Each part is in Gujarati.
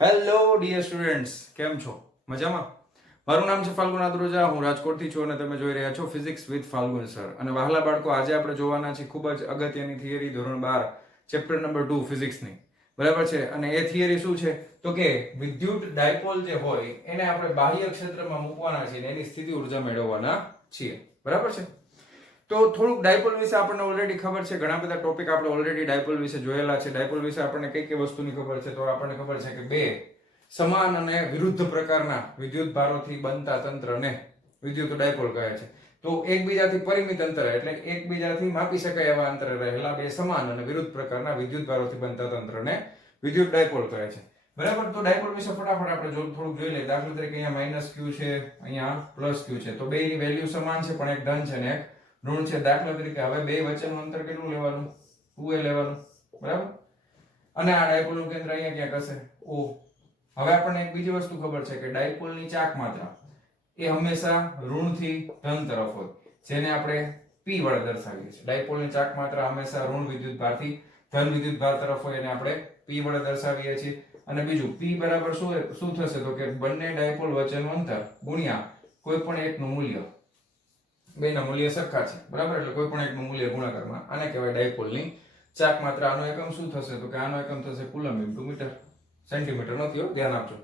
હેલો ડિયર સ્ટુડન્ટ્સ, કેમ છો? મજામાં? મારું નામ છે ફાલ્ગુન આદ્રોજા, હું રાજકોટથી છું અને તમે જોઈ રહ્યા છો ફિઝિક્સ વિથ ફાલ્ગુન સર. અને વહાલા બાળકો, આજે આપણે જોવાના છે ખૂબ જ અગત્યની થિયરી ધોરણ 12 ચેપ્ટર નંબર 2 ફિઝિક્સની. બરાબર છે? અને એ થિયરી શું છે? તો કે વિદ્યુત ડાયપોલ જે હોય એને આપણે બાહ્ય ક્ષેત્રમાં મૂકવાના છીએ અને એની સ્થિતિ ઊર્જા મેળવવાના છીએ. બરાબર છે? તો થોડુંક ડાયપોલ વિશે આપણને ઓલરેડી ખબર છે. ઘણા બધા ટોપિક આપણે ઓલરેડી ડાયપોલ વિશે જોયેલા છે. ડાયપોલ વિશે આપણને કઈ કઈ વસ્તુની ખબર છે? તો આપણને ખબર છે કે બે સમાન અને વિરુદ્ધ પ્રકારના વિદ્યુત ભારોથી બનતા તંત્રને વિદ્યુત ડાયપોલ કહે છે. તો એકબીજાથી પરિમિત અંતરે એટલે એકબીજાથી માપી શકાય એવા અંતરે રહેલા બે સમાન અને વિરુદ્ધ પ્રકારના વિદ્યુત ભારોથી બનતા તંત્રને વિદ્યુત ડાયપોલ કહે છે. બરાબર? તો ડાયપોલ વિશે ફટાફટ આપણે થોડુંક જોઈ લઈએ. દાખલા તરીકે અહીંયા માઇનસ ક્યુ છે, અહીંયા પ્લસ ક્યુ છે. તો બેની વેલ્યુ સમાન છે, પણ એક ધન છે ને એક ઋણ છે. દાખલા તરીકે હવે બે વચ્ચેનું અંતર કેટલું લેવાનું? 2a લેવાનું. બરાબર? અને આ ડાયપોલનું કેન્દ્ર અહીંયા ક્યાંક હશે, O. હવે આપણને એક બીજી વસ્તુ ખબર છે કે ડાયપોલની ચાક માત્રા એ હંમેશા ઋણથી ધન તરફ હોય, જેને આપણે P વડે દર્શાવીએ છીએ. ડાયપોલની ચાક માત્રા હંમેશા ઋણ વિદ્યુત ભારથી ધન વિદ્યુત ભાર તરફ હોય અને આપણે P વડે દર્શાવીએ છીએ. અને બીજું P બરાબર શું થશે? તો કે બંને ડાયપોલ વચ્ચેનું અંતર ગુણ્યા કોઈ પણ એકનું મૂલ્ય. બેના મૂલ્ય સરખા છે. બરાબર? એટલે કોઈ પણ એકનું મૂલ્ય ગુણાકારમાં આને કહેવાય ડાયપોલની ચાક માત્રા. આનો એકમ શું થશે? તો કે આનો એકમ થશે કુલમ ઇન્ટુ મીટર. સેન્ટીમીટર નથી હો, ધ્યાન આપજો.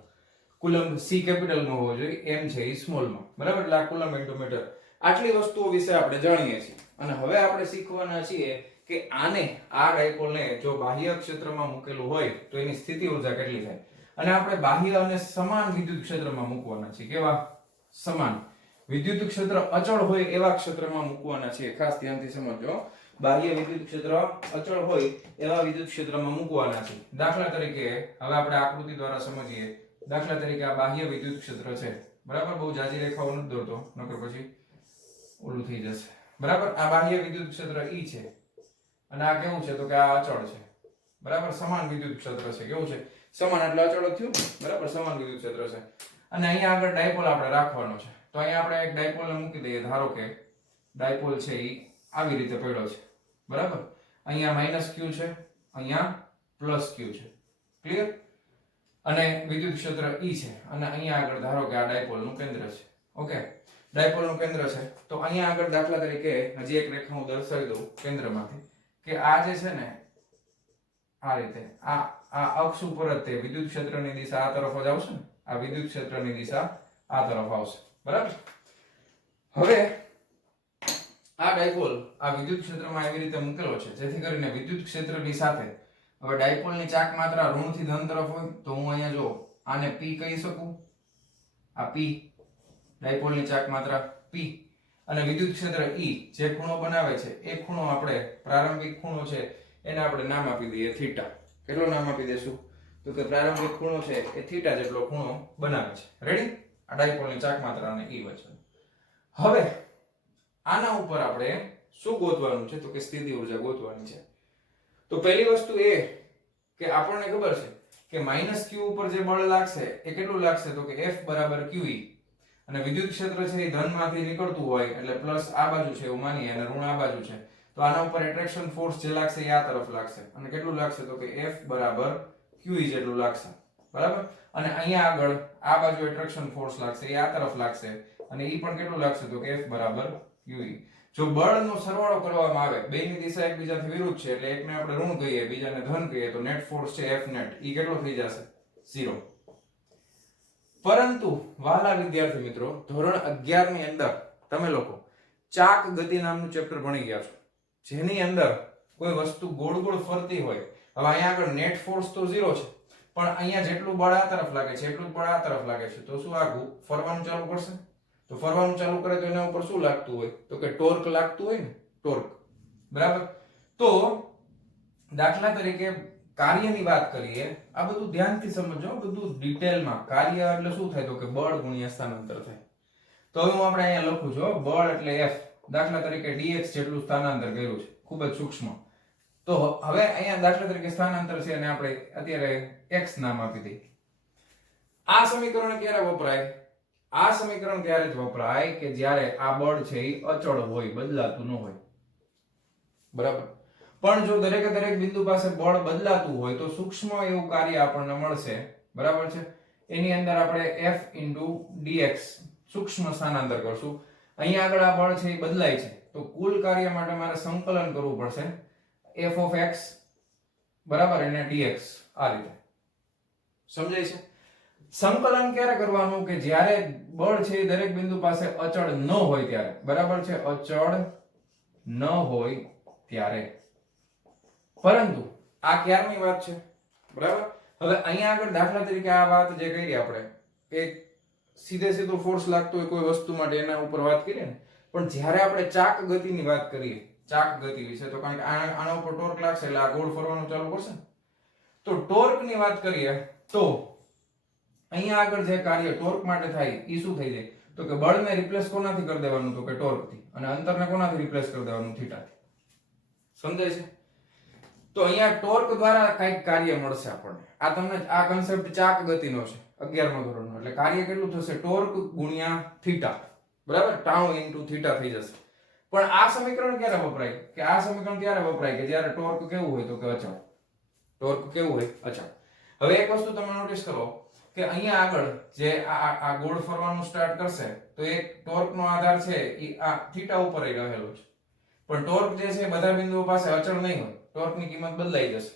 કુલમ C કેપિટલમાં હોવો જોઈએ, m છે એ સ્મોલમાં. બરાબર? એટલે આ કુલમ ઇન્ટુ મીટર. આટલી વસ્તુઓ વિશે આપણે જાણીએ છીએ. અને હવે આપણે શીખવાના છીએ કે આને આ ડાયપોલને જો બાહ્ય ક્ષેત્રમાં મૂકેલું હોય તો એની સ્થિતિ ઊર્જા કેટલી થાય. અને આપણે બાહ્ય અને સમાન વિદ્યુત ક્ષેત્રમાં મૂકવાના છીએ. કેવા? સમાન. વિદ્યુત ક્ષેત્ર અચળ હોય એવા ક્ષેત્રમાં મૂકવાના છીએ. ખાસ ધ્યાનથી સમજો. બાહ્ય વિદ્યુત ક્ષેત્ર અચળ હોય એવા વિદ્યુત ક્ષેત્રમાં મૂકવાના છે. દાખલા તરીકે હવે આપણે આકૃતિ દ્વારા સમજીએ. દાખલા તરીકે આ બાહ્ય વિદ્યુત ક્ષેત્ર છે. બરાબર? બહુ જાજી રેખાઓ નથી દોરતો, નકર પછી ઓલું થઈ જશે. બરાબર? આ બાહ્ય વિદ્યુત ક્ષેત્ર E છે અને આ કેવું છે? તો કે આ અચળ છે. બરાબર? સમાન વિદ્યુત ક્ષેત્ર છે. કેવું છે? સમાન એટલે અચળ જ થયું. બરાબર? સમાન વિદ્યુત ક્ષેત્ર છે. અને અહીંયા આગળ ડાયપોલ આપણે રાખવાનો છે. તો અહીંયા આપણે એક ડાયપોલને મૂકી દઈએ. ધારો કે ડાયપોલ છે એ આવી રીતે પડ્યો છે. બરાબર? અહીંયા માઇનસ ક્યુ છે, અહીંયા પ્લસ ક્યુ છે. ક્લિયર? અને વિદ્યુત ક્ષેત્ર E છે અને અહીંયા આગળ ધારો કે આ ડાયપોલનું કેન્દ્ર છે. ઓકે? ડાયપોલનું કેન્દ્ર છે. તો અહીંયા આગળ દાખલા તરીકે હજી એક રેખા હું દર્શાવી દઉં કેન્દ્રમાંથી કે આ જે છે ને આ રીતે આ અક્ષ ઉપર જ તે વિદ્યુત ક્ષેત્રની દિશા આ તરફ જ આવશે ને. આ વિદ્યુત ક્ષેત્રની દિશા આ તરફ આવશે. બરાબર? હવે આ ડાયપોલ આ વિદ્યુત ક્ષેત્રમાં એવી રીતે મૂકેલો છે જેથી કરીને વિદ્યુત ક્ષેત્રની સાથે હવે ડાયપોલની ચાક માત્રા ઋણથી ધન તરફ હોય તો હું અહીંયા જો આને P કહી શકું. આ P ડાયપોલની ચાક માત્રા P અને વિદ્યુત ક્ષેત્ર E જે ખૂણો બનાવે છે એ ખૂણો આપણે પ્રારંભિક ખૂણો છે એને આપણે નામ આપી દઈએ થીટા. કેટલો નામ આપી દેશું? તો કે પ્રારંભિક ખૂણો છે એ થીટા જેટલો ખૂણો બનાવે છે. રેડી? આ ડાયપોલની ચાક માત્રા અને E વચ્ચે. હવે આના ઉપર આપણે શું ગોતવાનું છે? તો કે સ્થિતિ ઊર્જા ગોતવાની છે. તો પહેલી વસ્તુ એ કે આપણને ખબર છે કે માઈનસ q ઉપર જે બળ લાગશે એ કેટલું લાગશે? તો કે F બરાબર QE. અને વિદ્યુત ક્ષેત્ર છે એ ધનમાંથી નીકળતું હોય એટલે પ્લસ આ બાજુ છે એવું માનીએ અને ઋણ આ બાજુ છે. તો આના ઉપર એટ્રેક્શન ફોર્સ જે લાગશે એ આ તરફ લાગશે. અને કેટલું લાગશે? તો કે F બરાબર QE જેટલું લાગશે. બરાબર? અને અહીંયા આગળ આ બાજુ એટ્રેક્શન ફોર્સ લાગશે એ આ તરફ લાગશે અને એ પણ કેટલું લાગશે? તો કે F બરાબર QE. જો બળનો સરવાળો કરવામાં આવે, બેની દિશા એકબીજાથી વિરુદ્ધ છે એટલે એકને આપણે ઋણ કહીએ બીજાને ધન કહીએ તો નેટ ફોર્સ છે F નેટ એ કેટલો થઈ જશે? 0. પરંતુ વહાલા વિદ્યાર્થી મિત્રો, ધોરણ 11 ની અંદર તમે લોકો ચાક ગતિ નામનું ચેપ્ટર ભણી ગયા છો જેની અંદર કોઈ વસ્તુ ગોળ ગોળ ફરતી હોય. હવે અહીંયા આગળ નેટ ફોર્સ તો 0 છે પણ અહીંયા જેટલું બળ આ તરફ લાગે છે એટલું જ બળ આ તરફ લાગે છે. તો શું આ ફરવાનું ચાલુ કરશે? તો ફરવાનું ચાલુ કરે તો એના ઉપર શું લાગતું હોય? તો કે ટોર્ક લાગતું હોય ને, ટોર્ક. બરાબર? તો દાખલા તરીકે કાર્યની વાત કરીએ. આ બધું ધ્યાનથી સમજો, બધું ડિટેલમાં. કાર્ય એટલે શું થાય? તો કે બળ ગુણ્યા સ્થાનાંતર થાય. તો હવે હું આપણે અહીંયા લખું છું બળ એટલે F. દાખલા તરીકે dx જેટલું સ્થાનાંતર કર્યું છે, ખૂબ જ સૂક્ષ્મ. તો હવે અહીંયા દાખલા તરીકે સ્થાનાંતર છે અને આપણે અત્યારે x નામ આપી દઈએ. આ સમીકરણ ક્યારે વપરાય? આ સમીકરણ ત્યારે જ વપરાય કે જ્યારે આ બળ છે એ અચળ હોય, બદલાતું ન હોય. બરાબર? પણ જો દરેકે દરેક બિંદુ પાસે બળ બદલાતું હોય તો સૂક્ષ્મ એવું કાર્ય આપણને મળશે બરાબર છે. એની અંદર આપણે f dx સૂક્ષ્મ સ્થાનાંતર કરશું. અહીંયા આગળ આ બળ છે એ બદલાય છે, તો કુલ કાર્ય માટે મારે સંકલન કરવું પડશે f of x બરાબર અને dx. આ રીતે સમજાય છે. સંકલન ક્યારે કરવાનું કે જ્યારે બળ છે એ દરેક બિંદુ પાસે અચળ ન હોય ત્યારે. બરાબર છે, અચળ ન હોય ત્યારે. પરંતુ આ ક્યારની વાત છે, બરાબર. હવે અહીંયા આગળ દાખલા તરીકે આ વાત જે કરી આપણે એક સીધે સીધો ફોર્સ લાગતો હોય કોઈ વસ્તુ માટે એના ઉપર વાત કરીએ ને, પણ જ્યારે આપણે ચાક ગતિની વાત કરીએ, ચાક ગતિ વિશે, તો કારણ કે આના ઉપર ટોર્ક લાગશે એટલે આ ગોળ ફરવાનું ચાલુ કરશે. તો ટોર્કની વાત કરીએ તો અહીંયા આગળ જે કાર્ય ટોર્ક માટે થાય એ શું થઈ જાય, તો કે બળને રિપ્લેસ કોનાથી કરી દેવાનું, તો કે ટોર્કથી, અને અંતરને કોનાથી રિપ્લેસ કરી દેવાનું, થીટાથી. સમજાય છે. તો અહીંયા ટોર્ક દ્વારા કઈક કાર્ય મળશે આપણને. આ તમને આ કન્સેપ્ટ ચાક ગતિનો છે 11મા ધોરણનો. એટલે કાર્ય કેટલું થશે, ટોર્ક ગુણ્યા થીટા, બરાબર, ટાઉ ઇન્ટુ થીટા થઈ જશે. પણ આ સમીકરણ ક્યારે વપરાય, કે આ સમીકરણ ક્યારે વપરાય કે જ્યારે ટોર્ક કેવું હોય, તો કે અચળ. ટોર્ક કેવું હોય, અચળ. હવે એક વસ્તુ તમે નોટિસ કરો કે અહીંયા આગળ જે આ ગોળ ફરવાનું સ્ટાર્ટ કરશે, તો એક ટોર્કનો આધાર છે એ આ થીટા ઉપર રહેલો છે. પણ ટોર્ક જે છે બધા બિંદુઓ પાસે અચળ નહીં હોય, ટોર્કની કિંમત બદલાઈ જશે.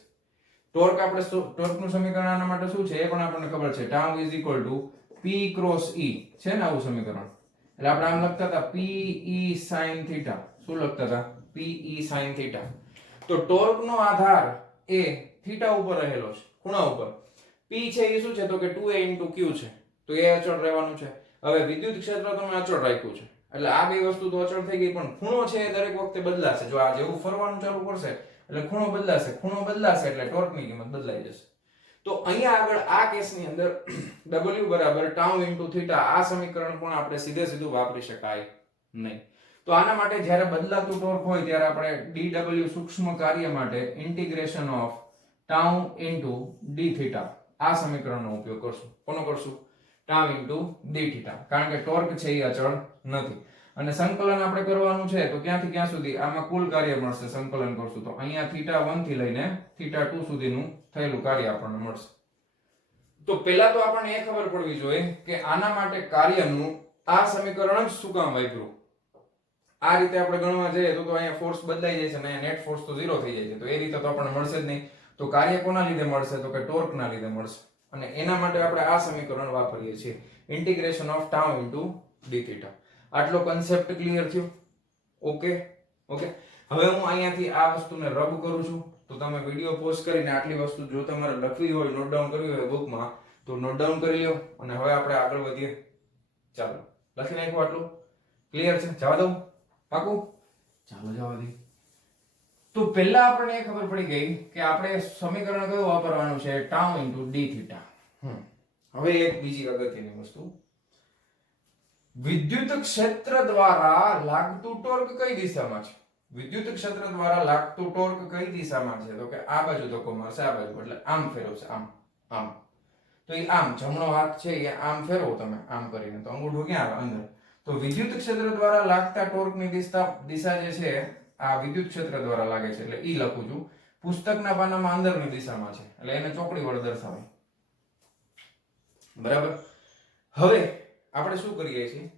ટોર્ક આપણે ટોર્કનું સમીકરણ આના માટે શું છે એ પણ આપણને ખબર છે, tau is equal to p cross e છે ને આવું સમીકરણ. એટલે આપણે આમ લખતા હતા p e sin થીટા. શું લખતા હતા, p e sin થીટા. તો ટોર્કનો આધાર એ થીટા ઉપર રહેલો છે, ખૂણા ઉપર. p છે એ શું છે, તો કે 2a q છે, તો એ અચળ રહેવાનું છે. હવે વિદ્યુત ક્ષેત્ર તમે અચળ રાખ્યું છે, એટલે આ બે વસ્તુ તો અચળ થઈ ગઈ, પણ ખૂણો છે એ દરેક વખતે બદલાશે. જો આ જેવું ફરવાનું ચાલુ કરશે એટલે ખૂણો બદલાશે, ખૂણો બદલાશે એટલે ટોર્કની કિંમત બદલાઈ જશે. તો અહીંયા આગળ આ કેસની અંદર w બરાબર ટાઉ ઇન્ટુ થીટા, આ સમીકરણ પણ આપણે સીધે સીધું વાપરી શકાય નહીં. તો આના માટે જ્યારે બદલાતું ટોર્ક હોય ત્યારે આપણે dw સૂક્ષ્મ કાર્ય માટે integration of tau into d theta આ સમીકરણનો ઉપયોગ કરશું. કોનો કરશું, ટાઉ ઇન્ટુ d થીટા, કારણ કે ટોર્ક છે એ અચળ નથી. અને સંકલન આપણે કરવાનું છે, તો ક્યાંથી ક્યાં સુધી આમાં કુલ કાર્ય મળશે, સંકલન કરશું તો અહીંયા θ1 થી લઈને θ2 સુધીનું થયેલું કાર્ય આપણને મળશે. તો પહેલા તો આપણને એ ખબર પડવી જોઈએ કે આના માટે કાર્યનું આ સમીકરણ જ શું કામ વાપર્યું. આ રીતે આપણે ગણવા જઈએ તો અહીંયા ફોર્સ બદલાઈ જાય છે અને નેટ ફોર્સ તો 0 થઈ જાય છે, તો એ રીતે તો આપણને મળશે જ નહીં. તો કાર્ય કોના લીધે મળશે, તો કે ટોર્કના લીધે મળશે. અને એના માટે આપણે આ સમીકરણ વાપરીએ છીએ, integration of tau into d theta. આટલો કન્સેપ્ટ ક્લિયર થયો? ઓકે. હવે હું અહીંયાથી આ વસ્તુને રબ કરું છું, તો તમે વિડિયો પોઝ કરીને આટલી વસ્તુ જો તમારે લખવી હોય, નોટ ડાઉન કરવી હોય બુકમાં, તો નોટ ડાઉન કરી લો અને હવે આપણે આગળ વધીએ. ચાલો લખી નાખો. આટલું ક્લિયર છે? જવા દઉં? પાકું? ચાલો જવા દઈએ. તો પહેલા આપણને એ ખબર પડી ગઈ કે આપણે સમીકરણ કયું વાપરવાનું છે, ટાઉ ઇન્ટુ d થીટા. હવે એક બીજી અગત્યની વસ્તુ, વિદ્યુત ક્ષેત્ર દ્વારા લાગતું ટોર્ક કઈ દિશામાં છે? વિદ્યુત ક્ષેત્ર દ્વારા લાગતું ટોર્ક કઈ દિશામાં છે? તો કે આ બાજુ ધક્કો મારશે, આ બાજુ, એટલે આમ ફેરવશે, આમ. તો એ આમ જમણો હાથ છે એ આમ ફેરવો તમે, આમ કરીને, તો અંગૂઠો ક્યાં આવે? અંદર. તો વિદ્યુત ક્ષેત્ર દ્વારા લાગતા ટોર્કની દિશા જે છે આ વિદ્યુત ક્ષેત્ર દ્વારા લાગે છે, એટલે ઈ લખું છું. પુસ્તકના પાનામાં અંદરની દિશામાં છે, એટલે એને ચોકડી વડે દર્શાવાય. બરાબર. હવે આપણે શું કરીએ છીએ,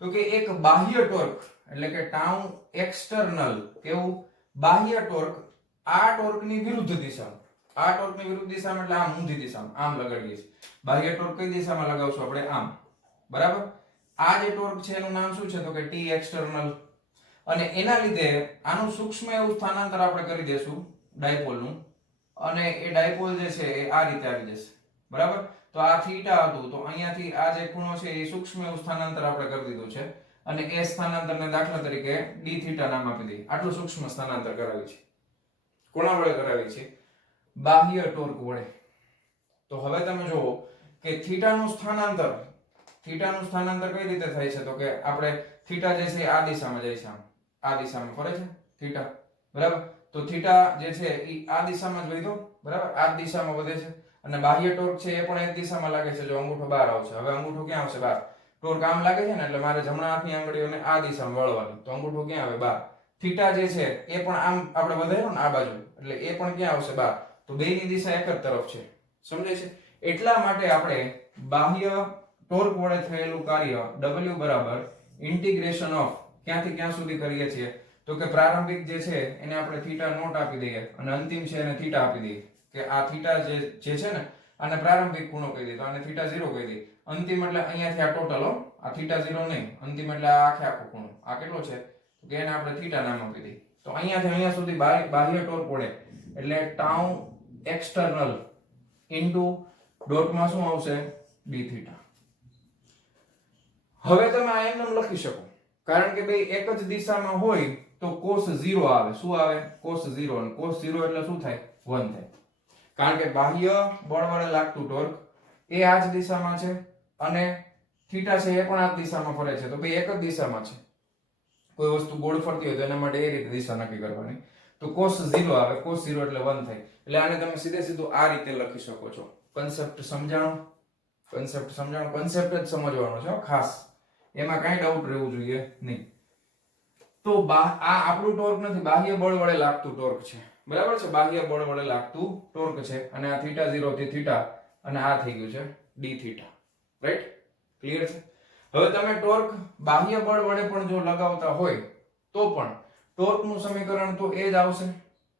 તો કે એક બાહ્ય ટોર્ક એટલે કે ટાઉ એક્સટર્નલ, કેવું? બાહ્ય ટોર્ક આ ટોર્કની વિરુદ્ધ દિશામાં, આ ટોર્કની વિરુદ્ધ દિશામાં એટલે આમ ઊંધી દિશામાં આમ લગાડીએ છીએ. બાહ્ય ટોર્ક કઈ દિશામાં લગાવશું આપણે? આમ. બરાબર. આ જે ટોર્ક છે એનું નામ શું છે, તો કે ટી એક્સટર્નલ. અને એના લીધે આનું સૂક્ષ્મ એવું સ્થાનાંતર આપણે કરી દેશું ડાયપોલનું, અને એ ડાયપોલ જે છે એ આ રીતે આવી જશે. બરાબર. તો આ થીટા હતું, તો અહીંયાથી આ જે ખૂણો છે એ સૂક્ષ્મ એવું સ્થાનાંતર આપણે કરી દીધું છે, અને એ સ્થાનાંતરને દાખલા તરીકે d થીટા નામ આપી દઈએ. આટલું સૂક્ષ્મ સ્થાનાંતર કરાવી છે. કોના વડે કરાવી છે? બાહ્ય ટોર્ક વડે. તો હવે તમે જુઓ કે થીટાનું સ્થાનાંતર કઈ રીતે થાય છે, તો કે આપણે થીટા જે છે આ દિશામાં જાય છે, આ દિશામાં ફરે છે થીટા. બરાબર. તો થીટા જે છે એ આ દિશામાં જ વધ્યો, બરાબર, આ દિશામાં વધે છે. અને બાહ્ય ટોર્ક છે એ પણ એક દિશામાં લાગે છે. જો અંગૂઠો બહાર આવશે, હવે અંગૂઠો ક્યાં આવશે? બહાર. ટોર્ક આમ લાગે છે ને, એટલે મારે જમણા હાથની આંગળીઓને આ દિશામાં વળવાની, તો અંગૂઠો ક્યાં આવે? બહાર. થીટા જે છે એ પણ આમ આપણે વધાર્યો ને આ બાજુ, એટલે એ પણ ક્યાં આવશે? બહાર. તો બેયની દિશા એક જ તરફ છે. સમજાય છે? એટલા માટે આપણે બાહ્ય ટોર્ક વડે થયેલું કાર્ય W બરાબર ઇન્ટિગ્રેશન ઓફ ક્યાંથી ક્યાં સુધી કરીએ છીએ તો કે પ્રારંભિક જે છે એને આપણે થીટા નોટ આપી દઈએ અને અંતિમ છે એને થીટા આપી દઈએ કે આ થીટા જે છે ને આને પ્રારંભિક ખૂણો કહી દઈએ તો આને થીટા 0 કહી દઈએ અંતિમ એટલે અહીંયાથી આ ટોટલ આ થીટા 0 નહીં અંતિમ એટલે આ આખે આખો ખૂણો આ કેટલો છે તો કે એને આપણે થીટા નામ આપી દઈએ તો અહીંયાથી અહીંયા સુધી બાહ્ય ટોર્ક વડે એટલે ટાઉ એક્સટર્નલ ઇન્ટુ ડોટમાં શું આવશે d થીટા. હવે તમે આ એમ લખી શકો કારણ કે બે એક જ દિશામાં હોય તો cos 0 આવે શું આવે cos 0 અને cos 0 એટલે શું થાય 1 થાય કારણ કે બાહ્ય બળ વડે લાગતું ટોર્ક એ આ જ દિશામાં છે અને થીટા છે એ પણ આ જ દિશામાં ફરે છે તો બે એક જ દિશામાં છે કોઈ વસ્તુ ગોળ ફરતી હોય તો એના માટે એ રીતે દિશા નક્કી કરવાની તો cos 0 આવે cos 0 એટલે 1 થાય એટલે આને તમે સીધે સીધું આ રીતે લખી શકો છો કન્સેપ્ટ સમજાણો કન્સેપ્ટ જ સમજવાનો છે ખાસ એમાં કાંઈ ડાઉટ રહેવું જોઈએ નહીં તો આ આપણું ટોર્ક નથી બાહ્ય બળ વડે લાગતું ટોર્ક છે બરાબર છે બાહ્ય બળ વડે લાગતું ટોર્ક છે અને આ થીટા 0 થી થીટા અને આ થઈ ગયું છે d થીટા રાઈટ ક્લિયર છે હવે તમે ટોર્ક બાહ્ય બળ વડે પણ જો લગાવતા હોય તો પણ ટોર્ક નું સમીકરણ તો એ જ આવશે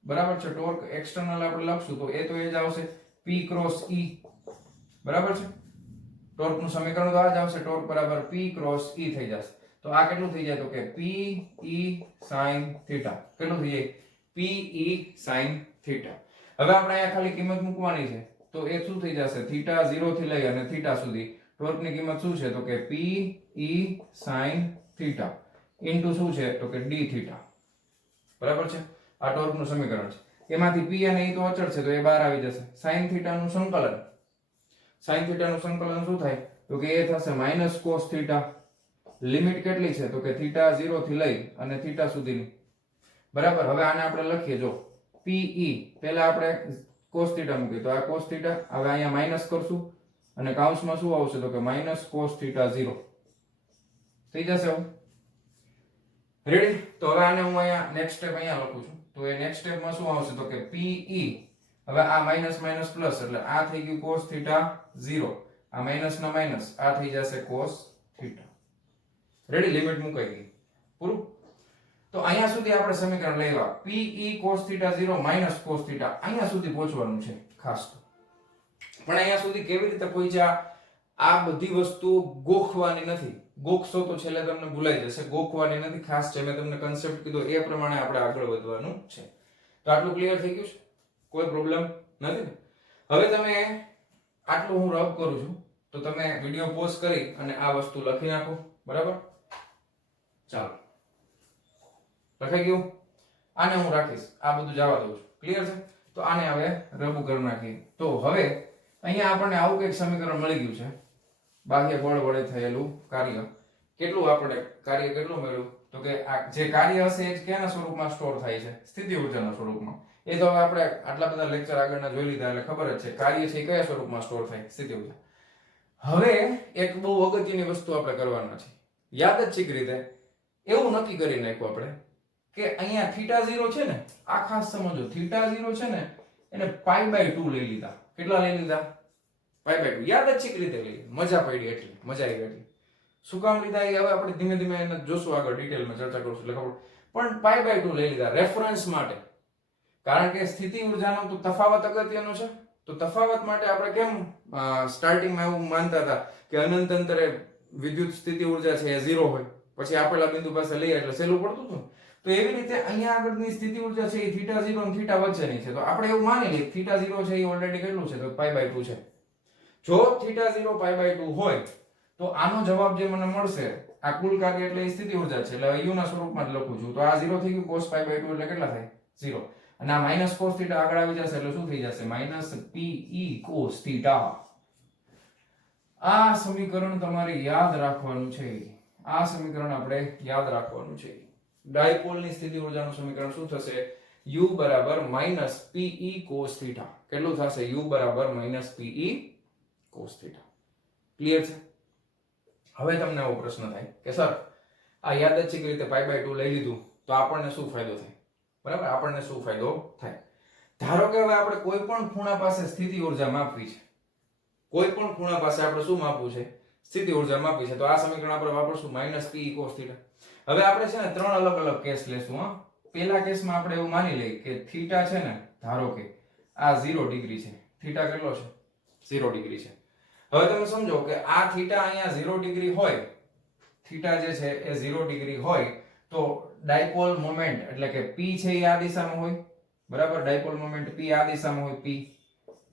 બરાબર છે ટોર્ક એક્સટર્નલ આપણે લખશું તો એ જ આવશે p ક્રોસ e બરાબર છે ટોર્ક નું સમીકરણ તો આ જ આવશે ટોર્ક બરાબર p ક્રોસ e થઈ જશે તો આ કેટલું થઈ જાય તો કે p e sin થીટા કેટલું થઈ જાય p e sin થીટા હવે આપણે અહીંયા ખાલી કિંમત મૂકવાની છે તો એ શું થઈ જશે થીટા 0 થી લઈ અને થીટા સુધી ટોર્ક ની કિંમત શું છે તો કે p e sin theta into શું છે તો કે d થીટા બરાબર છે આ ટોર્ક નું સમીકરણ છે એમાંથી p અને e તો અચળ છે તો એ બહાર આવી જશે sin થીટા નું સંકલન શું થાય તો કે એ થશે માઈનસ cos થીટા લિમિટ કેટલી છે તો કે થીટા 0 થી લઈ અને થીટા સુધીની બરાબર હવે આને આપણે લખીએ જો pe પહેલા આપણે cos થીટા મૂકીએ તો આ cos થીટા હવે અહીંયા માઈનસ કરશું અને કૌંસમાં શું આવશે તો કે માઈનસ cos થીટા 0 થઈ જશે હવે રેડી તો હવે આને હું અહીંયા નેક્સ્ટ સ્ટેપ અહીંયા લખું છું તો એ નેક્સ્ટ સ્ટેપમાં શું આવશે તો કે pe હવે આ માઈનસ માઈનસ પ્લસ એટલે આ થઈ ગયું cos થીટા 0 આ માઈનસ ના માઈનસ આ થઈ જશે cos થીટા રેડી લિમિટ મુકાઈ ગઈ પૂરું તો અહીંયા સુધી આપણે સમીકરણ લેવા pe cos theta 0 minus cos theta અહીંયા સુધી પહોંચવાનું છે ખાસ તો પણ અહીંયા સુધી કેવી રીતે પહોંચ્યા આ બધી વસ્તુ ગોખવાની નથી ગોખશો તો છેલ્લે તમને ભૂલાઈ જશે ગોખવાની નથી ખાસ છે મેં તમને કન્સેપ્ટ કીધો એ પ્રમાણે આપણે આગળ વધવાનું છે તો આટલું ક્લિયર થઈ ગયું છે કોઈ પ્રોબ્લેમ નથી હવે તમે આટલું હું રબ કરું છું તો તમે વિડિયો પોઝ કરી અને આ વસ્તુ લખી નાખો બરાબર ચાલો લખાઈ ગયું આને હું રાખીશ આ બધું જવા દઉં છું ક્લિયર છે તો આને હવે રબ કરી નાખીએ તો હવે અહીંયા આપણને આવું કંઈક સમીકરણ મળી ગયું છે બાહ્ય બળ વડે થયેલું કાર્ય કેટલું આપણે કાર્ય કેટલું મળ્યું તો કે આ જે કાર્ય હશે એ કેના સ્વરૂપમાં સ્ટોર થાય છે સ્થિતિ ઊર્જાના સ્વરૂપમાં એ તો હવે આપણે આટલા બધા લેક્ચર આગળના જોઈ લીધા એટલે ખબર જ છે કાર્ય છે કયા સ્વરૂપમાં સ્ટોર થાય સ્થિતિ ઊર્જા હવે એક બહુ અગત્યની વસ્તુ આપણે કરવાના છે યાદ જ છે કે રીતે એવું નક્કી કરી નાખ્યું આપણે કે અહીંયા થીટા 0 છે ને આ ખાસ સમજો થીટા 0 છે ને એને π/2 લઈ લીધા કેટલા લઈ લીધા π/2 યાદ જ છે કે રીતે લઈ મજા પડી એટલી મજા આવી એટલી શું કામ લીધા એ હવે આપણે ધીમે ધીમે એને જોશું આગળ ડિટેલમાં ચર્ચા કરશું એટલે ખબર પણ π/2 લઈ લીધા રેફરન્સ માટે કારણ કે સ્થિતિ ઊર્જાનો તો તફાવત અગત્યનો છે તો તફાવત માટે આપણે કેમ સ્ટાર્ટિંગમાં એવું માનતા હતા કે અનંત અંતરે વિદ્યુત સ્થિતિ ઊર્જા છે એ 0 હોય પછી આપેલા બિંદુ પાસે લઈએ એટલે સહેલું પડતું હતું તો એવી રીતે અહીંયા આગળની સ્થિતિ ઊર્જા છે એ θ0 અને θ વચ્ચેની છે તો આપણે એવું માની લઈએ θ0 છે એ ઓલરેડી કેટલું છે તો π/2 છે જો θ0 π/2 હોય તો આનો જવાબ જે મને મળશે આ કુલ કાર્ય એટલે સ્થિતિ ઊર્જા છે એટલે u ના સ્વરૂપમાં જ લખું છું તો આ 0 થઈ ગયું cos π/2 એટલે કેટલા થાય 0 અને આ માઈનસ cos θ આગળ આવી જશે એટલે શું થઈ જશે માઈનસ pe cos θ આ સમીકરણ તમારે યાદ રાખવાનું છે આ સમીકરણ આપણે યાદ રાખવાનું છે ડાયપોલની સ્થિતિ ઊર્જાનું સમીકરણ શું થશે u બરાબર -pe cos θ કેટલું થશે u બરાબર -pe cos θ ક્લિયર છે હવે તમને એવો પ્રશ્ન થાય કે સર આ યાદચ્છિક રીતે π/2 લઈ લીધું તો આપણને શું ફાયદો થાય બરાબર આપણને શું ફાયદો થાય ધારો કે હવે આપણે કોઈ પણ ખૂણા પાસે સ્થિતિ ઊર્જા માપવી છે કોઈ પણ ખૂણા પાસે આપણે શું માપવું છે? સ્થિતિ ઊર્જા માપી છે. તો આ સમીકરણ આપણે વાપરશું -P cos θ. હવે આપણે છે ને ત્રણ અલગ અલગ કેસ લેશું. હા, પહેલા કેસમાં આપણે એવું માની લઈએ કે થીટા છે ને, ધારો કે આ 0 ડિગ્રી છે. થીટા કેટલો છે? 0 ડિગ્રી છે. હવે તમે સમજો કે આ થીટા અહીંયા 0 ડિગ્રી હોય, થીટા જે છે એ 0 ડિગ્રી હોય, તો ડાયપોલ મોમેન્ટ એટલે કે P છે એ આ દિશામાં હોય, બરાબર? ડાયપોલ મોમેન્ટ P આ દિશામાં હોય,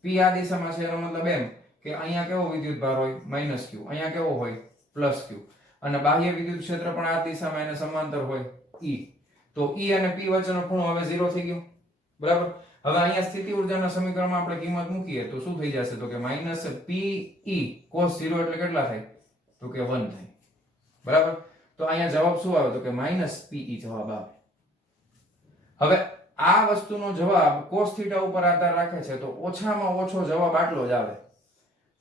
P આ દિશામાં છે, એનો મતલબ એમ કે અહીંયા કેવો વિદ્યુત ભાર હોય? -q. અહીંયા કેવો હોય? +q. અને બાહ્ય વિદ્યુત ક્ષેત્ર પણ આ દિશામાં એને સમાંતર હોય, E. તો E અને P વચ્ચેનો ખૂણો હવે 0 થઈ ગયો, બરાબર? હવે અહીંયા સ્થિતિ ઊર્જાના સમીકરણમાં આપણે કિંમત મૂકીએ તો શું થઈ જશે? તો કે -Pe cos 0 એટલે કેટલા થાય? તો કે 1 થાય, બરાબર? તો અહીંયા જવાબ શું આવે? તો કે -Pe જવાબ આવે. હવે આ વસ્તુનો જવાબ cos θ ઉપર આધાર રાખે છે, તો ઓછામાં ઓછો જવાબ આટલો જ આવે.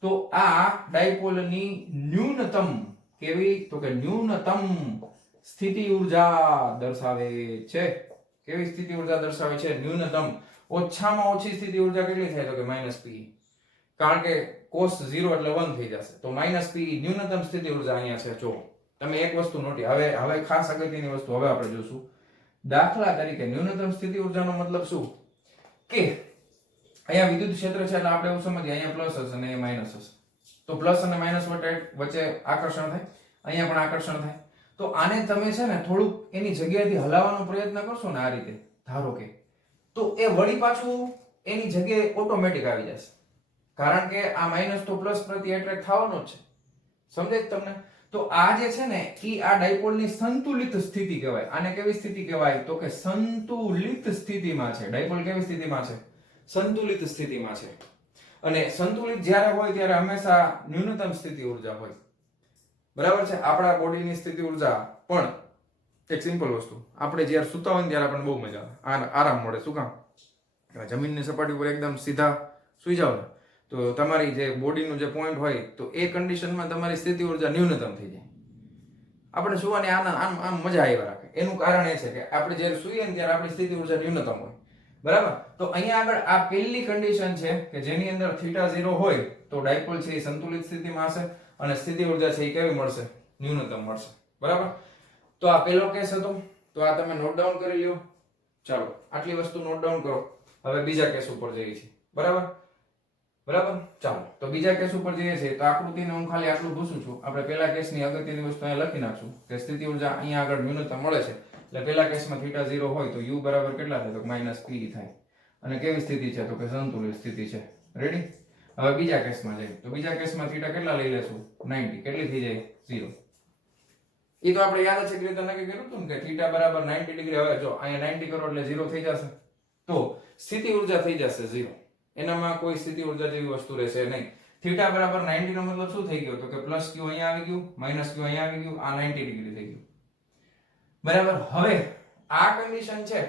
તો આ ડાયપોલની ન્યૂનતમ કેવી? તો કે ન્યૂનતમ સ્થિતિ ઊર્જા દર્શાવે છે. કેવી સ્થિતિ ઊર્જા દર્શાવે છે? ન્યૂનતમ. ઓછામાં ઓછી સ્થિતિ ઊર્જા કેટલી થાય? તો કે -P. કારણ કે cos 0 એટલે 1 થઈ જશે. તો -P ન્યૂનતમ સ્થિતિ ઊર્જા અહીંયા છે. જો તમે એક વસ્તુ નોટી, હવે ખાસ અગત્યની વસ્તુ હવે આપણે જોશું. દાખલા તરીકે ન્યૂનતમ સ્થિતિ ઊર્જાનો મતલબ શું? કે અહીંયા વિદ્યુત ક્ષેત્ર છે એટલે આપણે એવું સમજીએ અહીંયા પ્લસ હશે અને અહીંયા માઈનસ હશે. તો પ્લસ અને માઈનસ વચ્ચે આકર્ષણ થાય, અહીંયા પણ આકર્ષણ થાય. તો આને તમે છે ને થોડુંક એની જગ્યાએથી હલાવવાનો પ્રયત્ન કરશો ને આ રીતે, ધારો કે, તો એ વળી પાછું એની જગ્યાએ ઓટોમેટિક આવી જશે. કારણ કે આ માઈનસ તો પ્લસ પ્રતિ એટ્રેક્ટ થવાનો જ છે. સમજાય તમને? તો આ જે છે ને ઈ આ ડાયપોલની સંતુલિત સ્થિતિ કહેવાય. આને કેવી સ્થિતિ કહેવાય? તો કે સંતુલિત સ્થિતિમાં છે. ડાયપોલ કેવી સ્થિતિમાં છે? સંતુલિત સ્થિતિમાં છે. અને સંતુલિત જ્યારે હોય ત્યારે હંમેશા ન્યૂનતમ સ્થિતિ ઊર્જા હોય, બરાબર છે? આપણા બોડીની સ્થિતિ ઊર્જા પણ એક સિમ્પલ વસ્તુ, આપણે જ્યારે સૂતા હોય ને ત્યારે આપણને બહુ મજા આવે, આરામ મળે. શું કામ? જમીનની સપાટી ઉપર એકદમ સીધા સુઈ જાવ ને તો તમારી જે બોડીનું જે પોઈન્ટ હોય તો એ કન્ડિશનમાં તમારી સ્થિતિ ઊર્જા ન્યૂનતમ થઈ જાય. આપણે સુવાની આમ મજા આવ્યા રાખે. એનું કારણ એ છે કે આપણે જ્યારે સૂઈએ ને ત્યારે આપણી સ્થિતિ ઊર્જા ન્યૂનતમ હોય, બરાબર? તો અહીંયા આગળ આ પહેલી કન્ડિશન છે કે જેની અંદર થીટા 0 હોય તો ડાયપોલ છે એ સંતુલિત સ્થિતિમાં હશે અને સ્થિતિ ઊર્જા છે એ કેવી મળશે? ન્યૂનતમ મળશે, બરાબર? તો આ પહેલો કેસ હતો, તો આ તમે નોટ ડાઉન કરી લ્યો. ચાલો આટલી વસ્તુ નોટ ડાઉન કરો. હવે બીજા કેસ ઉપર જઈએ છીએ, બરાબર? ચાલો તો બીજા કેસ ઉપર જઈએ છીએ. તો આકૃતિને હું ખાલી આટલું ભૂસું છું. આપણે પહેલા કેસની અગત્યની વસ્તુ અહીંયા લખી નાખશું કે સ્થિતિ ઊર્જા અહીંયા આગળ ન્યૂનતમ મળે છે. એટલે પહેલા કેસમાં થીટા 0 હોય તો u બરાબર કેટલા થાય? તો -P થાય. અને કેવી સ્થિતિ છે? તો કે સંતુલિત સ્થિતિ છે. રેડી? હવે બીજા કેસમાં જઈએ. તો બીજા કેસમાં થીટા કેટલા લઈ લેશું? 90. કેટલી થઈ જાય? 0. એ તો આપણે યાદ છે કે રીતે નક્કી કર્યું હતું ને કે થીટા બરાબર 90 ડિગ્રી. હવે જો અહીંયા 90 કરો એટલે 0 થઈ જશે. તો સ્થિતિ ઊર્જા થઈ જશે 0. એનામાં કોઈ સ્થિતિ ઊર્જા જેવી વસ્તુ રહેશે નહીં. થીટા બરાબર 90 નો મતલબ શું થઈ ગયો? તો કે પ્લસ q અહીંયા આવી ગયું, માઈનસ q અહીંયા આવી ગયું. આ 90 ડિગ્રી થઈ ગયું, બરાબર? હવે આ કન્ડિશન છે,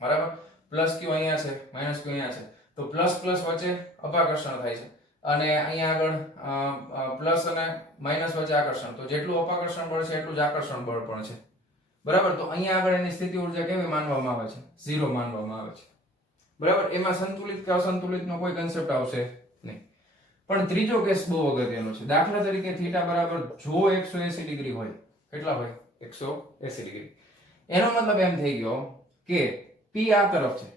બરાબર? પ્લસ q અહીંયા છે, માઈનસ q અહીંયા છે. તો પ્લસ પ્લસ વચ્ચે અપાકર્ષણ થાય છે અને અહીંયા આગળ પ્લસ અને માઈનસ વચ્ચે આકર્ષણ. તો જેટલું અપાકર્ષણ બળ છે એટલું જ આકર્ષણ બળ પણ છે, બરાબર? તો અહીંયા આગળ એની સ્થિતિ ઊર્જા કેવી માનવામાં આવે છે? 0 માનવામાં આવે છે, બરાબર? એમાં સંતુલિત કે અસંતુલિતનો કોઈ કન્સેપ્ટ આવશે નહીં. પણ ત્રીજો કેસ બહુ અગત્યનો છે. દાખલા તરીકે થીટા બરાબર જો 180 ડિગ્રી હોય, કેટલા હોય? 180 ડિગ્રી. એનો મતલબ એમ થઈ ગયો કે P આ તરફ છે.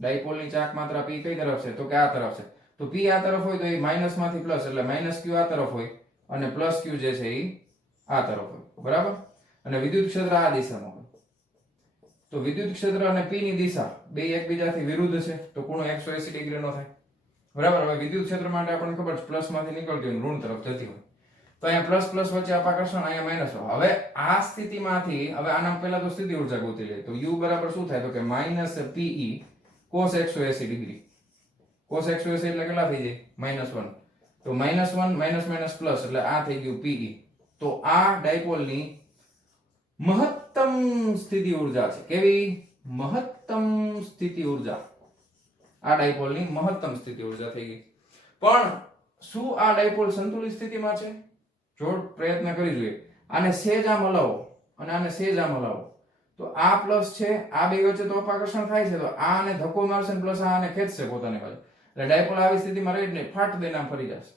ડાયપોલની ચાક માત્રા P કઈ તરફ છે? તો કે આ તરફ છે. તો P આ તરફ હોય તો એ માઈનસ માંથી પ્લસ એટલે -q આ તરફ હોય અને +q જે છે એ આ તરફ હોય, બરાબર? અને વિદ્યુત ક્ષેત્ર આ દિશામાં હોય. તો વિદ્યુત ક્ષેત્ર અને P ની દિશા બે એકબીજાથી વિરુદ્ધ છે તો ખૂણો 180 ડિગ્રી નો થાય, બરાબર? હવે વિદ્યુત ક્ષેત્ર માટે આપણને ખબર છે પ્લસ માંથી નીકળતી હોય ઋણ તરફ જતી હોય. તો અહીંયા પ્લસ પ્લસ વચ્ચે અપાકર્ષણ, અહીંયા માઈનસ. હવે આ સ્થિતિમાંથી હવે આના પહેલા તો સ્થિતિ ઊર્જા ગોતી લઈએ. તો u બરાબર શું થાય? તો કે -Pe cos 180 ડિગ્રી. cos 180 એટલે કેટલા થઈ જાય? -1. તો -1 - પ્લસ એટલે આ થઈ ગયું Pe. તો આ ડાયપોલની મહત્તમ સ્થિતિ ઊર્જા છે. કેવી? મહત્તમ સ્થિતિ ઊર્જા. આ ડાયપોલની મહત્તમ સ્થિતિ ઊર્જા થઈ ગઈ. પણ શું આ ડાયપોલ સંતુલિત સ્થિતિમાં છે? જો પ્રયત્ન કરી જોઈએ. આને સેજ આમ હલાવો અને આને સેજ આમ હલાવો તો આ પ્લસ છે, આ બે વચ્ચે તો અપાકર્ષણ થાય છે. તો આ આને ધક્કો મારશે ને પ્લસ આ આને ખેંચશે પોતાની બાજુ. એટલે ડાયપોલ આવી સ્થિતિમાં રહી ને ફાટ દઈને આમ ફરી જશે.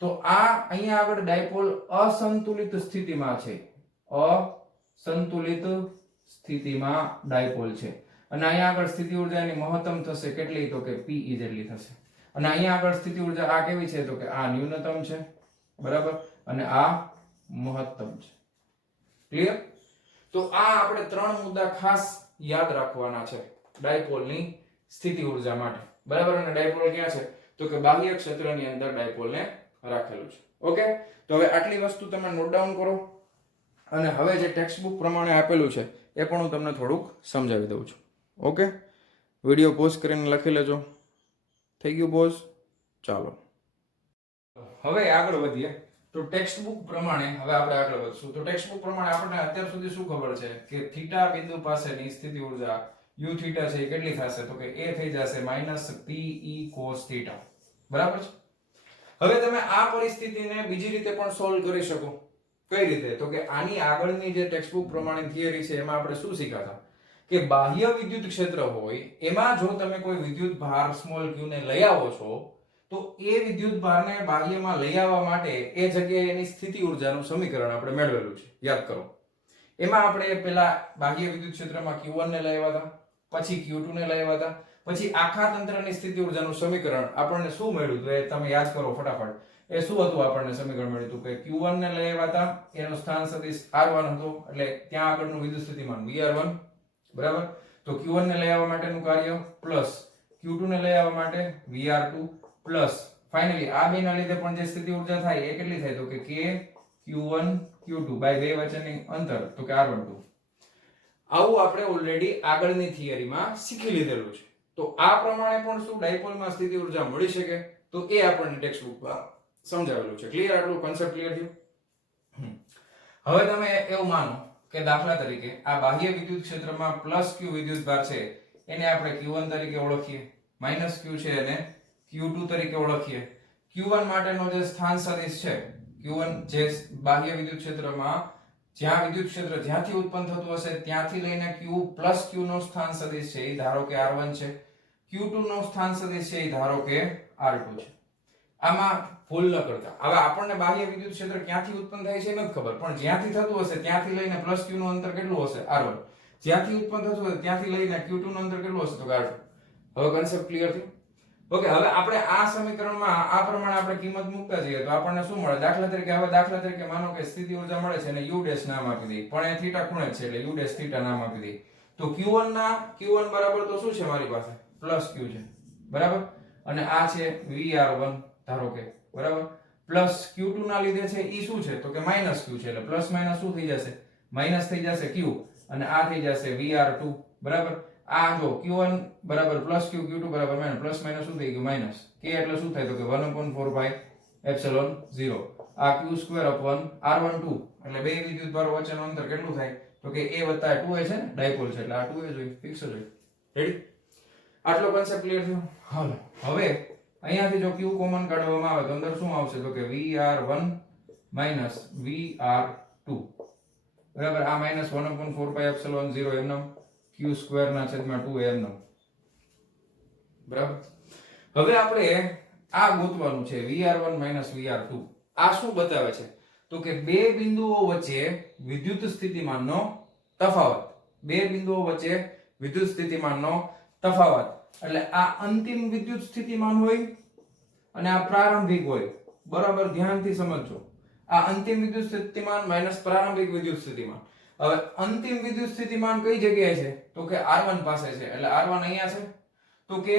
તો આ અહીંયા આગળ ડાયપોલ અસંતુલિત સ્થિતિમાં છે, અસંતુલિત સ્થિતિમાં ડાયપોલ છે. અને અહીંયા આગળ સ્થિતિ ઊર્જા એની મહત્તમ થશે કેટલી, તો કે Pe જેટલી થશે. અને અહીંયા આગળ સ્થિતિ ઊર્જા આ કેવી છે, તો કે આ ન્યૂનતમ છે, બરાબર, અને આ મહત્તમ છે. ક્લિયર? તો આ આપણે ત્રણ મુદ્દા ખાસ યાદ રાખવાના છે ડાયપોલની સ્થિતિ ઊર્જા માટે, બરાબર. અને ડાયપોલ ક્યાં છે, તો કે બાહ્ય ક્ષેત્રની અંદર ડાયપોલને રાખેલું છે. ઓકે, તો હવે આટલી વસ્તુ તમે નોટ ડાઉન કરો અને હવે જે ટેક્સ્ટ બુક પ્રમાણે આપેલું છે એ પણ હું તમને થોડુંક સમજાવી દઉં છું. ઓકે, વિડીયો પોઝ કરીને લખી લેજો. થઈ ગયું પોઝ? ચાલો હવે આગળ વધીએ. તો ટેક્સ્ટ બુક પ્રમાણે હવે આપણે આગળ વધશું. તો ટેક્સ્ટ બુક પ્રમાણે આપણને અત્યાર સુધી શું ખબર છે કે થીટા બિંદુ પાસેની સ્થિતિ ઊર્જા u થીટા છે એ કેટલી થશે, તો કે એ થઈ જશે -Pe cos થીટા, બરાબર છે. હવે તમે આ પરિસ્થિતિને બીજી રીતે પણ સોલ્વ કરી શકો. કઈ રીતે, તો કે આની આગળની જે ટેક્સ્ટ બુક પ્રમાણે થિયરી છે એમાં આપણે શું શીખ્યા કે બાહ્ય વિદ્યુત ક્ષેત્ર હોય એમાં જો તમે કોઈ વિદ્યુત ભાર સ્મોલ q ને લઈ આવો છો તો એ વિદ્યુત ભારને બાહ્યમાં લઈ આવવા માટે એ જગ્યાએ એની સ્થિતિ ઊર્જાનું સમીકરણ આપણે મેળવેલું છે, યાદ કરો. એમાં આપણે પેલા બાહ્ય વિદ્યુત ક્ષેત્રમાં q1 ને લઈ આવ્યા હતા, પછી q2 ને લઈ આવ્યા હતા, પછી આખા તંત્રની સ્થિતિ ઊર્જાનું સમીકરણ આપણને શું મળ્યું હતું એ તમે યાદ કરો ફટાફટ. એ શું હતું? આપણને સમીકરણ મળ્યું હતું કે q1 ને લઈ આવ્યા હતા, એનો સ્થાન સદિશ r1 હતો, એટલે ત્યાં આગળનું વિદ્યુત સ્થિતિમાન vr1, બરાબર. તો q1 ને લઈ આવવા માટેનું કાર્ય પ્લસ q2 ને લઈ આવવા માટે vr2 પ્લસ ફાઇનલી આ બે ના લીધે પણ જે સ્થિતિ ઊર્જા થાય એ કેટલી થાય, તો કે k q1 q2 બાય બે વચ્ચેની અંતર, તો કે r12. આવું આપણે ઓલરેડી આગળની થિયરીમાં શીખી લીધેલું છે. તો આ પ્રમાણે પણ શું ડાયપોલમાં સ્થિતિ ઊર્જા મળી શકે, તો એ આપણને ટેક્સ્ટ બુકમાં સમજાવેલું છે. ક્લિયર? આટલું કન્સેપ્ટ ક્લિયર થયું? હવે તમે એવું માનો કે દાખલા તરીકે આ બાહ્ય વિદ્યુત ક્ષેત્રમાં q વિદ્યુત ભાર છે એને આપણે q1 તરીકે ઓળખીએ, q છે એને q2 તરીકે ઓળખીએ. q1 માટેનો જે સ્થાન સદિશ છે, q1 જે બાહ્ય વિદ્યુત ક્ષેત્રમાં જ્યાં વિદ્યુત ક્ષેત્ર જ્યાંથી ઉત્પન્ન થતું હશે ત્યાંથી લઈને q નો સ્થાન સદિશ છે એ ધારો કે r1 છે, q2 નો સ્થાન સદિશ છે એ ધારો કે r2 છે. આમાં ભૂલ ન કરતા. હવે આપણને બાહ્ય વિદ્યુત ક્ષેત્ર ક્યાંથી ઉત્પન્ન થાય છે એ નથી ખબર, પણ જ્યાંથી થતું હશે ત્યાંથી લઈને q નું અંતર કેટલું હશે, r1. જ્યાંથી ઉત્પન્ન થતું હશે ત્યાંથી લઈને q2 નું અંતર કેટલું હશે, તો r2. હવે કન્સેપ્ટ ક્લિયર થયો? ઓકે, હવે આપણે આ સમીકરણમાં આ પ્રમાણે આપણે કિંમત મૂકતા જઈએ તો આપણને શું મળે? દાખલા તરીકે માનો કે સ્થિતિ ઊર્જા મળે છે અને u ડેશ નામ આપી દઈએ, પણ એ થીટા ખૂણે છે એટલે u ડેશ થીટા નામ આપી દઈએ. તો q1 બરાબર તો શું છે મારી પાસે? +q છે, બરાબર. અને આ છે vr1 ધારો કે, બરાબર. પ્લસ q2 ના લીધે છે ઈ શું છે, તો કે -q છે, એટલે પ્લસ માઈનસ શું થઈ જશે? માઈનસ થઈ જશે q, અને આ થઈ જશે vr2, બરાબર. આ જો q1 બરાબર +q, q2 બરાબર માઈનસ, પ્લસ માઈનસ શું થઈ ગયું? માઈનસ. k એટલે શું થાય, તો કે 1/4πε0. આ q² r12 એટલે બે વિદ્યુત ભારો વચ્ચેનું અંતર કેટલું થાય, તો કે a + 2a છે ને, ડાયપોલ છે એટલે આ 2a જ હોય, ફિક્સ જ હોય. રેડી? આટલો કન્સેપ્ટ ક્લિયર થયો? હાલો હવે અહીંયાથી જો q કોમન કાઢવામાં આવે તો અંદર શું આવશે, તો કે vr1 - vr2, બરાબર. આ -1/4πε0 એમનો q² ના છેદમાં 2a એમનો, બરાબર. હવે આપણે આ ગોતવાનું છે vr1 - vr2. આ શું બતાવે છે, તો કે બે બિંદુઓ વચ્ચે વિદ્યુત સ્થિતિમાનનો તફાવત. બે બિંદુઓ વચ્ચે વિદ્યુત સ્થિતિમાનનો તફાવત એટલે આ અંતિમ વિદ્યુત સ્થિતિમાન હોય અને આ પ્રારંભિક હોય, બરાબર. ધ્યાનથી સમજજો. આ અંતિમ વિદ્યુત સ્થિતિમાન માઈનસ પ્રારંભિક વિદ્યુત સ્થિતિમાન. હવે અંતિમ વિદ્યુત સ્થિતિમાન કઈ જગ્યાએ છે, તો કે r1 પાસે છે, એટલે r1 અહીંયા છે, તો કે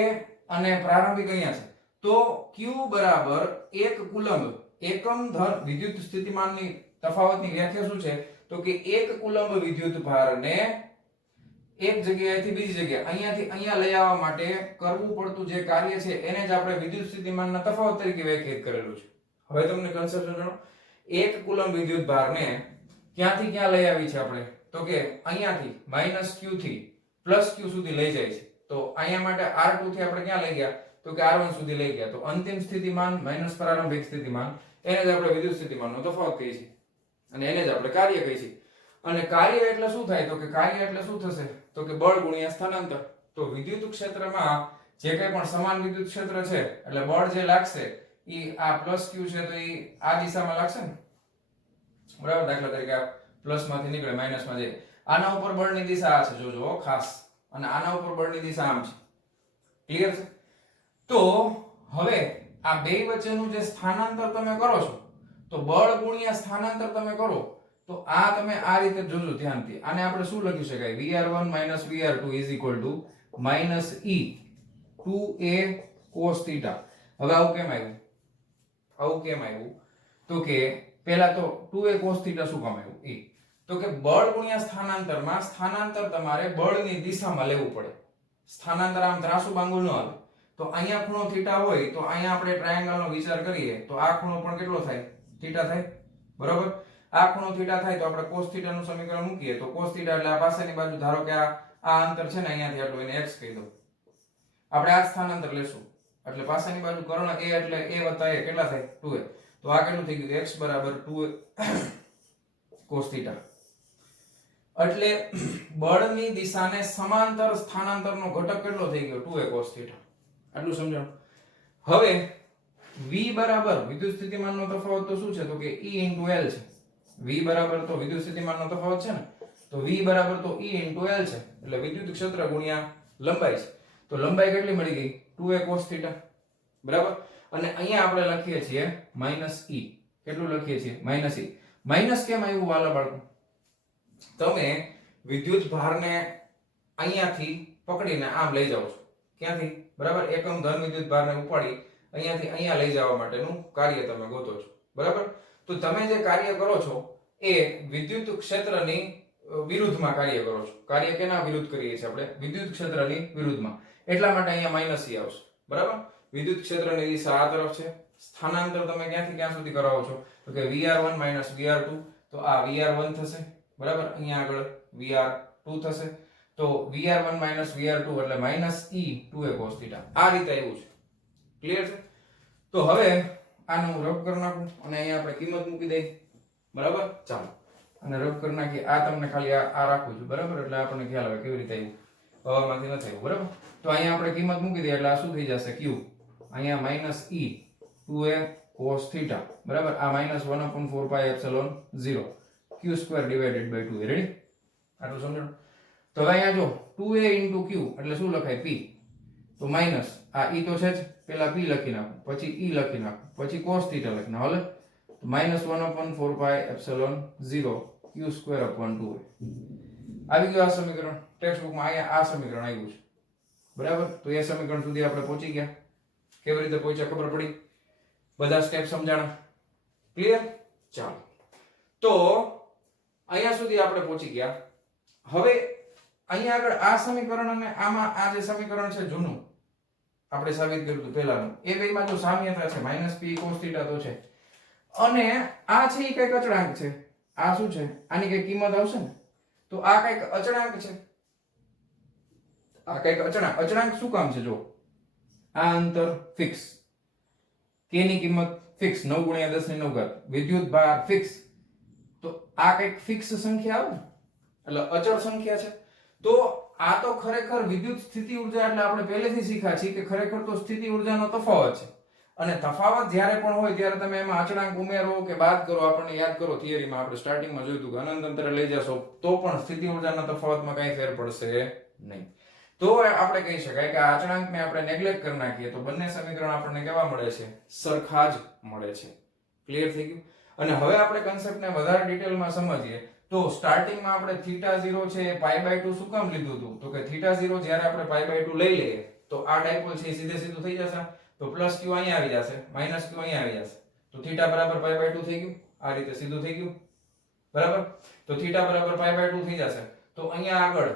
અને પ્રારંભિક અહીંયા છે. તો q બરાબર 1 કુલંબ, એકમ ધન વિદ્યુત સ્થિતિમાનની તફાવતની વ્યાખ્યા શું છે, તો કે 1 કુલંબ વિદ્યુત ભારને એક જગ્યાએથી બીજી જગ્યાએ અહીંયાથી અહીંયા લઈ આવવા માટે કરવું પડતું જે કાર્ય છે એને જ આપણે વિદ્યુત સ્થિતિમાનના તફાવત તરીકે વ્યાખ્યાયિત કરેલું છે. હવે તમને કન્સેપ્ટ સમજો. 1 કુલંબ વિદ્યુત ભારને ક્યાંથી ક્યાં લઈ આવી છે આપણે, તો કે અહીંયાથી -q થી +q સુધી લઈ જાય છે. તો અહીંયા માટે r2 થી આપણે ક્યાં લઈ ગયા, તો કે r1 સુધી લઈ ગયા. તો અંતિમ સ્થિતિમાન માઈનસ પ્રારંભિક સ્થિતિમાન, એને જ આપણે વિદ્યુત સ્થિતિમાનનો તફાવત કહીએ છીએ અને એને જ આપણે કાર્ય કહીએ છીએ. અને કાર્ય એટલે શું થાય, તો કે કાર્ય એટલે શું થશે, તો કે બળ ગુણ્યા સ્થાનાંતર. તો વિદ્યુત ક્ષેત્રમાં જે કંઈ પણ સમાન વિદ્યુત ક્ષેત્ર છે એટલે બળ જે લાગશે ઈ આ પ્લસ ક્યુ છે તો ઈ આ દિશામાં લાગશે ને, બરાબર. દાખલા તરીકે આ પ્લસ માંથી નીકળે માઇનસ માં જાય. આના ઉપર બળની દિશા આ છે, જોજો ખાસ, અને આના ઉપર બળની દિશા આમ છે. ક્લિયર છે? તો હવે આ બે વચ્ચેનું જે સ્થાનાંતર તમે કરો છો તો બળ ગુણ્યા સ્થાનાંતર તમે કરો તો આ તમે આ રીતે જોજો ધ્યાનથી. આને આપણે શું લખી શકાય? Vr1 Vr2 -E 2a cos θ. હવે આવું કેમ આવ્યું? આવું કેમ આવ્યું? તો કે પહેલા તો 2a cos θ શું કામ આવ્યું? એ તો કે બળ ગુણ્યા સ્થાનાંતરમાં સ્થાનાંતર તમારે બળની દિશામાં લેવું પડે. સ્થાનાંતર આમ ત્રાસુ બાંગુ ન હાલે. તો અહીંયા ખૂણો θ હોય તો અહીંયા આપણે ટ્રાયેંગલનો વિચાર કરીએ તો આ ખૂણો પણ કેટલો થાય? θ થાય. બરાબર. આ ખૂણો θ થાય તો આપણે cos θ નું સમીકરણ મૂકીએ તો cos θ એટલે આ પાસેની બાજુ, ધારો કે આ અંતર છે ને અહીંયાથી આટલું, એને x કહી દો. આપણે આ સ્થાનાંતર લેશું એટલે પાસેની બાજુ કર્ણ a એટલે a વત્તા a કેટલા થાય? 2a. તો આ કેટલું થઈ ગયું? x બરાબર 2a cos θ. એટલે બળની દિશાને સમાંતર સ્થાનાંતરનો ઘટક કેટલો થઈ ગયો? 2a cos θ. આટલું સમજાણું. હવે v બરાબર વિદ્યુત સ્થિતિમાનનો તફાવત તો શું છે? તો કે E * L છે. v બરાબર તો વિદ્યુત સ્થિતિમાનનો તફાવત છે ને, તો v બરાબર તો E * L છે. એટલે વિદ્યુત ક્ષેત્ર ગુણ્યા લંબાઈ છે. તો લંબાઈ કેટલી મળી ગઈ? 2a cos θ. બરાબર. અને અહીંયા આપણે લખીએ છીએ -e. કેટલું લખીએ છીએ? -e. માઈનસ કેમ આવ્યું વાલા બાળકો? તમે વિદ્યુત ભારને અહીંયાથી પકડીને આમ લઈ જાઓ છો. ક્યાંથી? બરાબર. એકમ ધન વિદ્યુત ભારને ઉપાડી અહીંયાથી અહીંયા લઈ જવા માટેનું કાર્ય તમે ગોતો છો. બરાબર. તો તમે જે કાર્ય કરો છો એ વિદ્યુત ક્ષેત્રની વિરુદ્ધમાં કાર્ય કરો છો. કાર્ય કેના વિરુદ્ધ કરીએ છીએ આપણે? વિદ્યુત ક્ષેત્રની વિરુદ્ધમાં. એટલા માટે અહીંયા -e આવશે. બરાબર. વિદ્યુત ક્ષેત્રની દિશા આ તરફ છે. સ્થાનાંતર તમે ક્યાંથી ક્યાં સુધી કરાવો છો? તો કે Vr1 Vr2. તો આ Vr1 થશે. બરાબર. અહીંયા આગળ Vr2 થશે. તો Vr1 Vr2 એટલે -e 2a cos θ. આ રીતે આવ્યું છે. ક્લિયર છે? તો હવે આને હું રબ કરી નાખું અને અહીંયા આપણે કિંમત મૂકી દઈએ. બરાબર. ચાલો અને રબ કરી નાખીએ. આ તમને ખાલી આ રાખું છું. બરાબર. એટલે આપણને ખ્યાલ આવે કેવી રીતે આવ્યું. હવામાંથી નથી આવ્યું. બરાબર. તો અહીંયા આપણે કિંમત મૂકી દઈએ એટલે આ શું થઈ જશે? q. અહીંયા -e 2a cos θ. બરાબર. આ -1/4 pi epsilon 0 q² / 2. રેડી? આટલું સમજો. તો હવે અહીંયા જો 2a * q એટલે શું લખાય? p. તો માઈનસ આ e તો છે જ, પહેલા p લખી નાખું, પછી e લખી નાખું, પછી cos θ લખી નાખું. હાલે. તો -1/4 pi epsilon 0 q² / 2. આવી ગયું આ સમીકરણ. ટેક્સ્ટ બુકમાં અહીંયા આ સમીકરણ આવ્યું છે. બરાબર. તો એ સમીકરણ સુધી આપણે પહોંચી ગયા. કેવી રીતે પહોંચ્યા ખબર પડી? બધા સ્ટેપ સમજાણા? ક્લિયર? ચાલો. તો અહીંયા સુધી આપણે પહોંચી ગયા. હવે અહીંયા આગળ આ સમીકરણ અને આમાં આ જે સમીકરણ છે જૂનું આપણે સાબિત કર્યું હતું પહેલાનું, એ બેમાં જો સામ્યતા છે -p cos θ તો છે, અને આ છે એ કઈક અચળાંક છે. આ શું છે? આની કઈ કિંમત આવશે ને, તો આ કઈક અચળાંક છે. આ કઈક અચળાંક. અચળાંક શું કામ છે? જો આ અંતર ફિક્સ, k ની કિંમત ફિક્સ 9 × 10⁹, વિદ્યુત ભાર ફિક્સ. તો આ કઈક ફિક્સ સંખ્યા આવે ને, એટલે અચળ સંખ્યા છે. તો આ તો ખરેખર વિદ્યુત સ્થિતિ ઊર્જા એટલે આપણે પહેલેથી શીખ્યા છીએ કે ખરેખર તો સ્થિતિ ઊર્જાનો તફાવત છે. અને તફાવત જ્યારે પણ હોય ત્યારે તમે એમાં અચળાંક ઉમેરો કે બાદ કરો, આપણને યાદ કરો થિયરીમાં આપણે સ્ટાર્ટિંગમાં જોયું હતું કે અનંત અંતરે લઈ જશો તો પણ સ્થિતિ ઊર્જાના તફાવતમાં કઈ ફેર પડશે નહીં. તો આપણે કહી શકાય કે આ અચળાંકને આપણે નેગ્લેક્ટ કરી નાખીએ તો બંને સમીકરણ આપણને કેવા મળે છે? સરખા જ મળે છે. ક્લિયર થઈ ગયું? અને હવે આપણે કન્સેપ્ટને વધારે ડિટેલમાં સમજીએ તો સ્ટાર્ટિંગમાં આપણે θ0 છે π/2 શું કામ લીધું હતું? તો કે θ0 જ્યારે આપણે π/2 લઈ લઈએ તો આ ડાયપોલ છે સીધે સીધું થઈ જશે. તો પ્લસ q અહીંયા આવી જશે, માઈનસ q અહીંયા આવી જશે. તો θ બરાબર π/2 થઈ ગયું. આ રીતે સીધું થઈ ગયું. બરાબર. તો θ બરાબર π/2 થઈ જશે. તો અહીંયા આગળ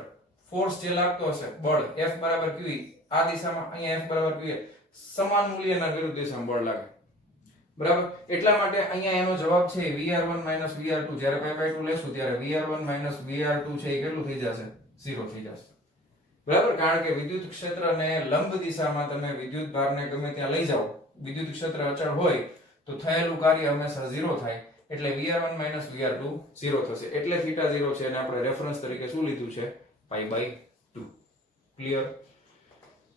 ફોર્સ જે લાગતો હશે, બળ F બરાબર QE, આ દિશામાં અહીંયા F બરાબર QE, સમાન મૂલ્યના વિરુદ્ધ દિશામાં બળ લાગે. બરાબર. એટલા માટે અહીંયા એનો જવાબ છે Vr1 Vr2. જ્યારે π/2 લેશું ત્યારે Vr1 Vr2 છે એ કેટલું થઈ જશે? 0 થઈ જશે. બરાબર. કારણ કે વિદ્યુત ક્ષેત્રને લંબ દિશામાં તમે વિદ્યુત ભારને ગમે ત્યાં લઈ જાઓ, વિદ્યુત ક્ષેત્ર અચળ હોય તો થયેલું કાર્ય હંમેશા 0 થાય. એટલે Vr1 Vr2 0 થશે. એટલે θ0 છે અને આપણે રેફરન્સ તરીકે શું લીધું છે? π/2. ક્લિયર?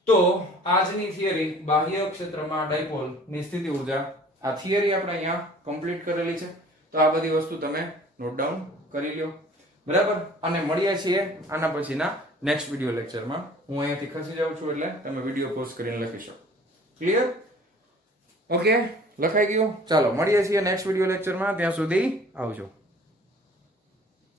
તો આજની થિયરી બાહ્ય ક્ષેત્રમાં ડાયપોલ ની સ્થિતિ ઊર્જા, આ થિયરી આપણે અહીંયા કમ્પ્લીટ કરેલી છે. તો આ બધી વસ્તુ તમે નોટ ડાઉન કરી લ્યો, બરાબર. અને મળીએ છીએ આના પછીના નેક્સ્ટ વિડિયો લેક્ચરમાં. હું અહીંયાથી ખસી જાઉં છું એટલે તમે વિડિયો પોઝ કરીને લખી શકો. ક્લિયર? ઓકે, લખાઈ ગયું. ચાલો મળીએ છીએ નેક્સ્ટ વિડિયો લેક્ચરમાં. ત્યાં સુધી આવજો.